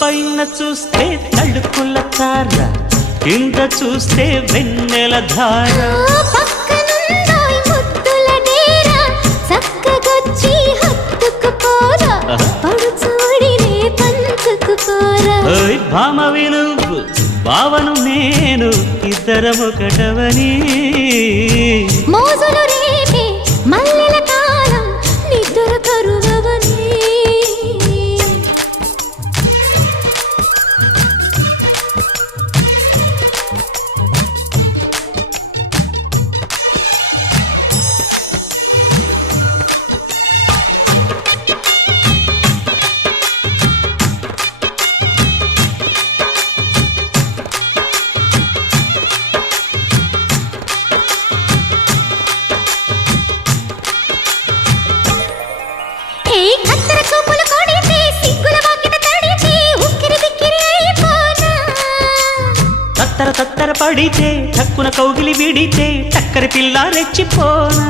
పైన చూస్తే తడుకుల తార, కింద చూస్తే వెన్నెల ధార. పక్కనుందోయ్ ముద్దుల డేరా, చక్కగొచ్చి హత్తుకుపోరా, పడుచూడినే పంచుకుపోరా. ఓయ్ భామ విలువు భావను నేను, ఇద్దరమొకటవని. మోజులు రేపే మల్లెల కాలం, నిద్ర కరువవని. తత్తర తత్తర పడితే, తక్కున కౌగిలి విడితే, చక్కరి పిల్ల రెచ్చిపోనా.